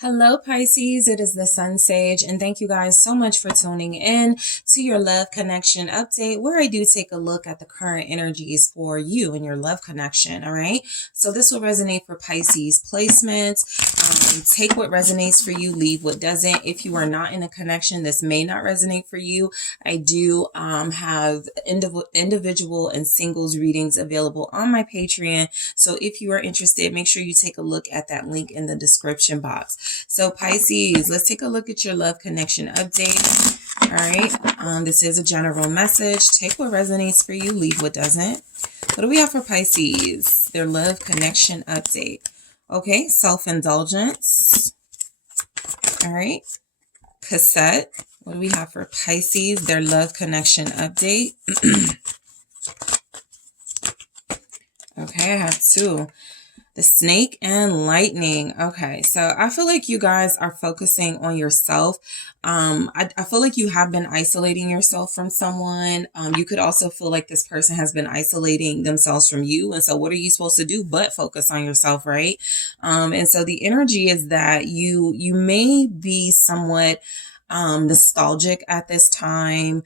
Hello, Pisces. It is the SunSage, and thank you guys so much for tuning in to your love connection update, where I do take a look at the current energies for you and your love connection. All right. So this will resonate for Pisces placements. Take what resonates for you, leave what doesn't. If you are not in a connection, this may not resonate for you. I do have individual and singles readings available on my Patreon. So if you are interested, make sure you take a look at that link in the description box. So Pisces, let's take a look at your love connection update. All right. This is a general message. Take what resonates for you, leave what doesn't. What do we have for Pisces? Their love connection update. Okay. Self-indulgence. All right. Cassette. What do we have for Pisces? Their love connection update. Okay. I have two. The snake and lightning. Okay, so I feel like you guys are focusing on yourself. I feel like you have been isolating yourself from someone. You could also feel like this person has been isolating themselves from you. And so what are you supposed to do but focus on yourself, right? And so the energy is that you may be somewhat nostalgic at this time.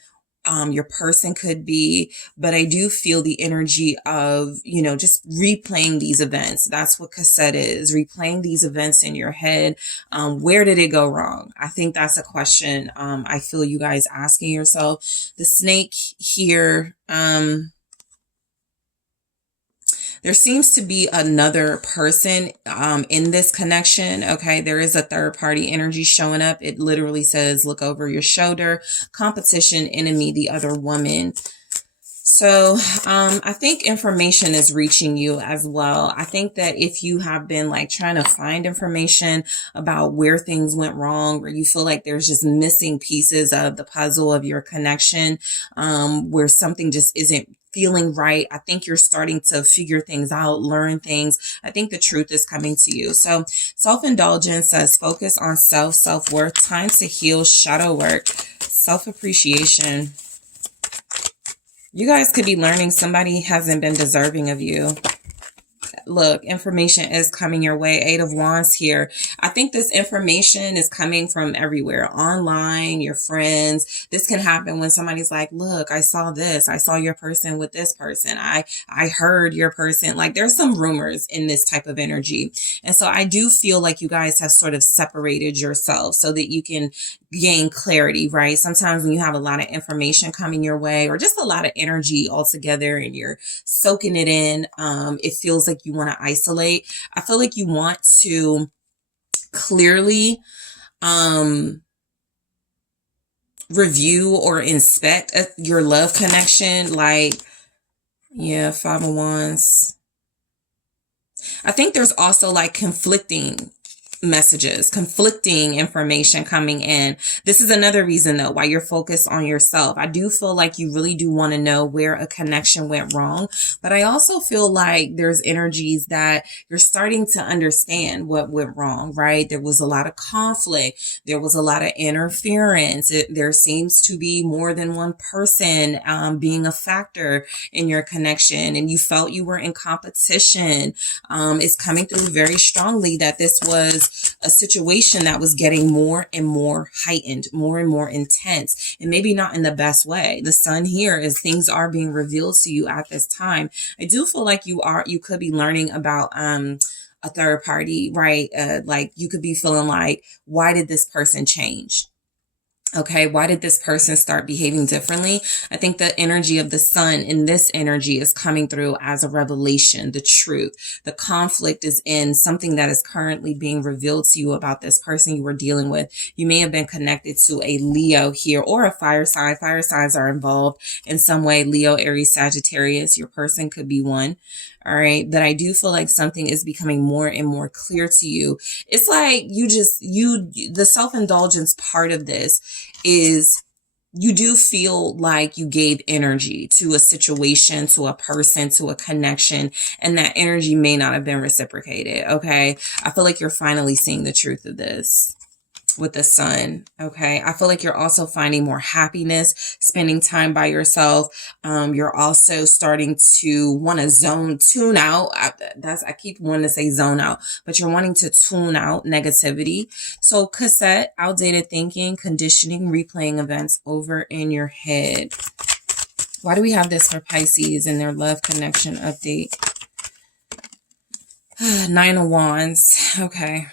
Your person could be, but I do feel the energy of, just replaying these events. That's what cassette is, replaying these events in your head. Where did it go wrong? I think that's a question I feel you guys asking yourself. The snake here, there seems to be another person in this connection. Okay, there is a third party energy showing up. It literally says, look over your shoulder, competition, enemy, the other woman. So I think information is reaching you as well. I think that if you have been like trying to find information about where things went wrong, where you feel like there's just missing pieces of the puzzle of your connection, where something just isn't feeling right. I think you're starting to figure things out, learn things. I think the truth is coming to you. So self-indulgence says focus on self-worth, time to heal, shadow work, self-appreciation. You guys could be learning somebody hasn't been deserving of you. Look, information is coming your way. 8 of Wands here. I think this information is coming from everywhere. Online, your friends. This can happen when somebody's like, look, I saw this. I saw your person with this person. I heard your person. Like there's some rumors in this type of energy. And so I do feel like you guys have sort of separated yourself so that you can gain clarity, right? Sometimes when you have a lot of information coming your way or just a lot of energy altogether and you're soaking it in, it feels like you want to isolate. I feel like you want to clearly review or inspect your love connection. Like, yeah, 5 of Wands. I think there's also like conflicting messages, conflicting information coming in. This is another reason though why you're focused on yourself. I do feel like you really do want to know where a connection went wrong, but I also feel like there's energies that you're starting to understand what went wrong, right? There was a lot of conflict. There was a lot of interference. There seems to be more than one person being a factor in your connection, and you felt you were in competition. It's coming through very strongly that this was a situation that was getting more and more heightened, more and more intense, and maybe not in the best way. The sun here is things are being revealed to you at this time. I do feel like you could be learning about a third party, right? Like you could be feeling like, why did this person change? Okay, why did this person start behaving differently? I think the energy of the sun in this energy is coming through as a revelation, the truth. The conflict is in something that is currently being revealed to you about this person you were dealing with. You may have been connected to a Leo here or a fire sign. Fire signs are involved in some way. Leo, Aries, Sagittarius. Your person could be one. All right. But I do feel like something is becoming more and more clear to you. It's like the self-indulgence part of this is you do feel like you gave energy to a situation, to a person, to a connection, and that energy may not have been reciprocated. Okay. I feel like you're finally seeing the truth of this. with the sun. Okay. I feel like you're also finding more happiness, spending time by yourself. You're also starting to want to tune out. I keep wanting to say zone out, but you're wanting to tune out negativity. So cassette, outdated thinking, conditioning, replaying events over in your head. Why do we have this for Pisces in their love connection update? 9 of Wands. Okay.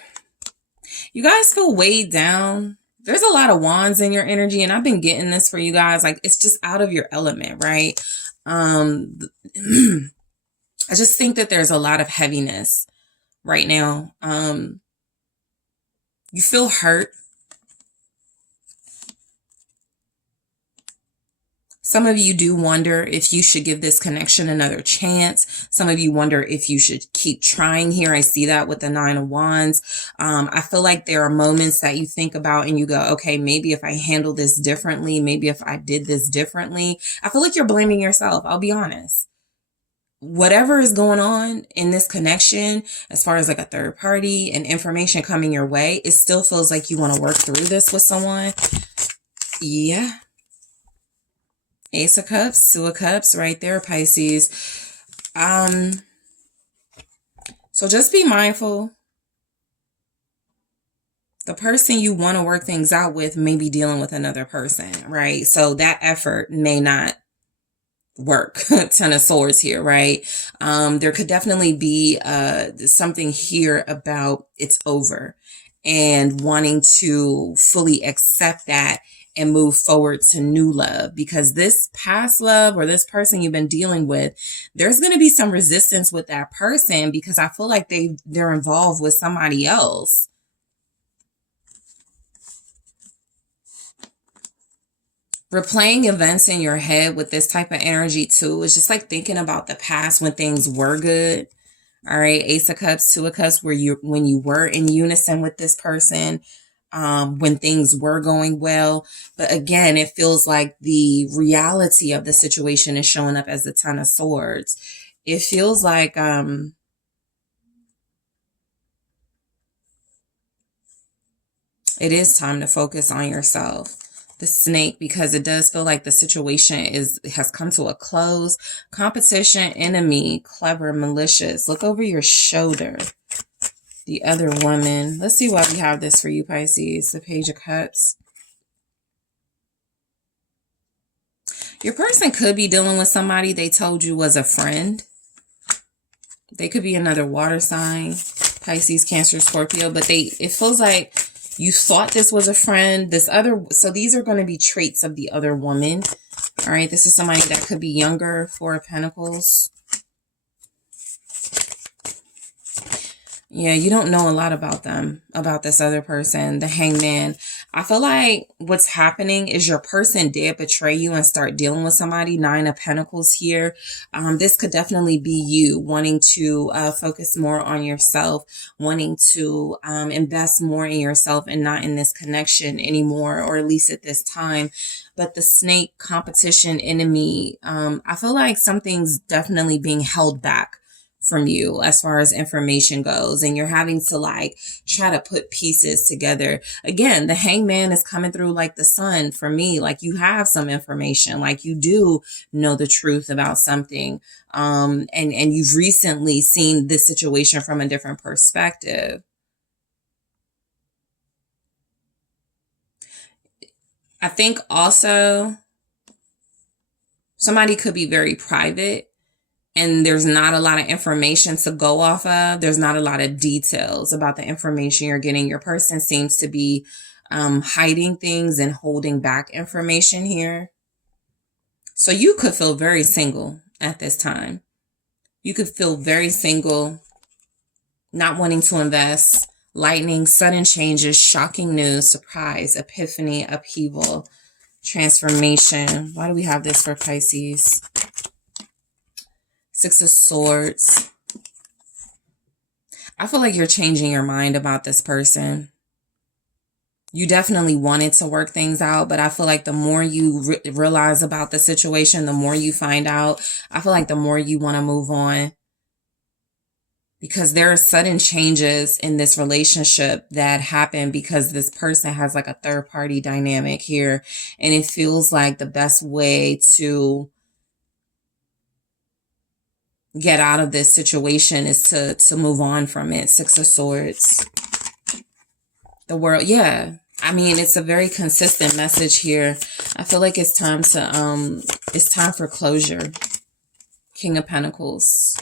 You guys feel weighed down. There's a lot of wands in your energy, and I've been getting this for you guys. Like, it's just out of your element, right? I just think that there's a lot of heaviness right now. You feel hurt. Some of you do wonder if you should give this connection another chance. Some of you wonder if you should keep trying here. I see that with the 9 of Wands. I feel like there are moments that you think about and you go, okay, maybe if I handle this differently, maybe if I did this differently. I feel like you're blaming yourself. I'll be honest. Whatever is going on in this connection, as far as like a third party and information coming your way, it still feels like you want to work through this with someone. Yeah. Ace of Cups, Two of Cups, right there, Pisces. So just be mindful. The person you want to work things out with may be dealing with another person, right? So that effort may not work. 10 of Swords here, right? There could definitely be something here about it's over and wanting to fully accept that and move forward to new love, because this past love or this person you've been dealing with, there's going to be some resistance with that person because I feel like they're involved with somebody else. Replaying events in your head with this type of energy too is just like thinking about the past when things were good. All right, Ace of Cups, Two of Cups, when you were in unison with this person, when things were going well. But again, it feels like the reality of the situation is showing up as the 10 of Swords. It feels like it is time to focus on yourself. The Snake, because it does feel like the situation has come to a close. Competition, enemy, clever, malicious. Look over your shoulder. The other woman. Let's see why we have this for you, Pisces. The Page of Cups. Your person could be dealing with somebody they told you was a friend. They could be another water sign. Pisces, Cancer, Scorpio. But it feels like you thought this was a friend. So these are going to be traits of the other woman. All right. This is somebody that could be younger. Four of Pentacles. Yeah, you don't know a lot about them, about this other person, the Hangman. I feel like what's happening is your person did betray you and start dealing with somebody. 9 of Pentacles here. This could definitely be you wanting to focus more on yourself, wanting to invest more in yourself and not in this connection anymore, or at least at this time. But the Snake, competition, enemy, I feel like something's definitely being held back from you as far as information goes, and you're having to like try to put pieces together. Again, the Hangman is coming through like the sun for me. Like you have some information, like you do know the truth about something, and you've recently seen this situation from a different perspective. I think also somebody could be very private and there's not a lot of information to go off of. There's not a lot of details about the information you're getting. Your person seems to be hiding things and holding back information here. So you could feel very single at this time. You could feel very single, not wanting to invest. Lightning, sudden changes, shocking news, surprise, epiphany, upheaval, transformation. Why do we have this for Pisces? 6 of Swords. I feel like you're changing your mind about this person. You definitely wanted to work things out, but I feel like the more you realize about the situation, the more you find out, I feel like the more you want to move on. because there are sudden changes in this relationship that happen because this person has like a third party dynamic here. And it feels like the best way to get out of this situation is to move on from it. Six of Swords. The World. Yeah. I mean, it's a very consistent message here. I feel like it's time for closure. King of Pentacles.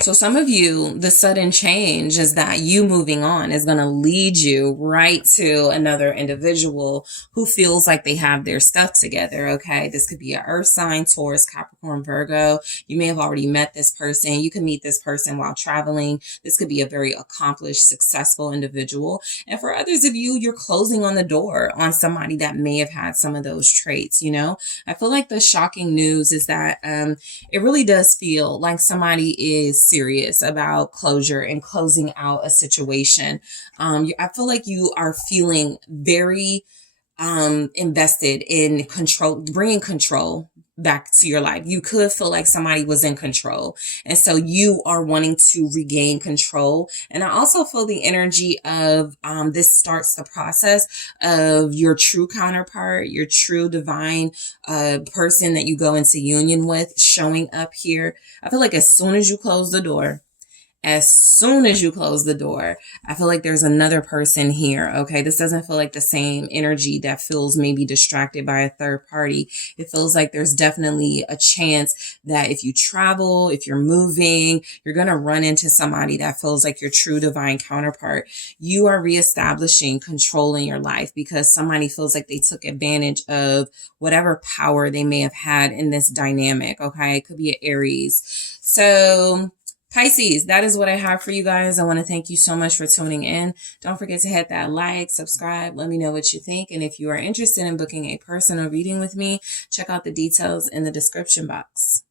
So some of you, the sudden change is that you moving on is going to lead you right to another individual who feels like they have their stuff together. Okay. This could be an earth sign, Taurus, Capricorn, Virgo. You may have already met this person. You can meet this person while traveling. This could be a very accomplished, successful individual. And for others of you, you're closing on the door on somebody that may have had some of those traits. You know, I feel like the shocking news is that, it really does feel like somebody is serious about closure and closing out a situation. I feel like you are feeling very invested in control, bringing control back to your life. You could feel like somebody was in control. And so you are wanting to regain control. And I also feel the energy of this starts the process of your true counterpart, your true divine person that you go into union with showing up here. I feel like as soon as you close the door, I feel like there's another person here. Okay. This doesn't feel like the same energy that feels maybe distracted by a third party. It feels like there's definitely a chance that if you travel, if you're moving, you're going to run into somebody that feels like your true divine counterpart. You are reestablishing control in your life because somebody feels like they took advantage of whatever power they may have had in this dynamic. Okay. It could be an Aries. So Pisces, that is what I have for you guys. I want to thank you so much for tuning in. Don't forget to hit that like, subscribe. Let me know what you think. And if you are interested in booking a personal reading with me, check out the details in the description box.